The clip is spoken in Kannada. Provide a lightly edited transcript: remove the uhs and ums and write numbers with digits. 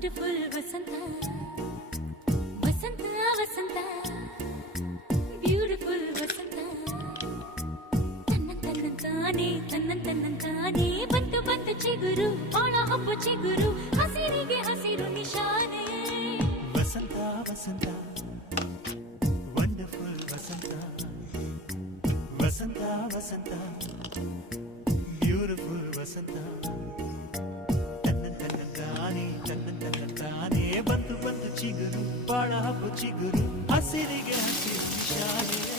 ವಂಡರ್ಫುಲ್ ವಸಂತ ವಸಂತ ವಸಂತ ಬ್ಯೂಟಿಫುಲ್ ವಸಂತ ತನ್ನಂತಾನೆ ಬಂತು ಬಂತು ಚಿಗುರು ಬಾಳ ಹಬ್ಬ ಚಿಗುರು ಹಸಿರಿಗೆ ಹಸಿರು ನಿಶಾನೆ ವಸಂತ ವಸಂತ ವಂಡರ್ಫುಲ್ ವಸಂತ ವಸಂತ ವಸಂತ ಬ್ಯೂಟಿಫುಲ್ ವಸಂತ ತನ್ನಂತಾನೆ ಬಂತು ಬಂತು ಚಿಗುರು ಬಾಳ ಹಬ್ಬ ಚಿಗುರು ಹಸಿರಿಗೆ ಹಸಿರು ನಿಶಾನೆ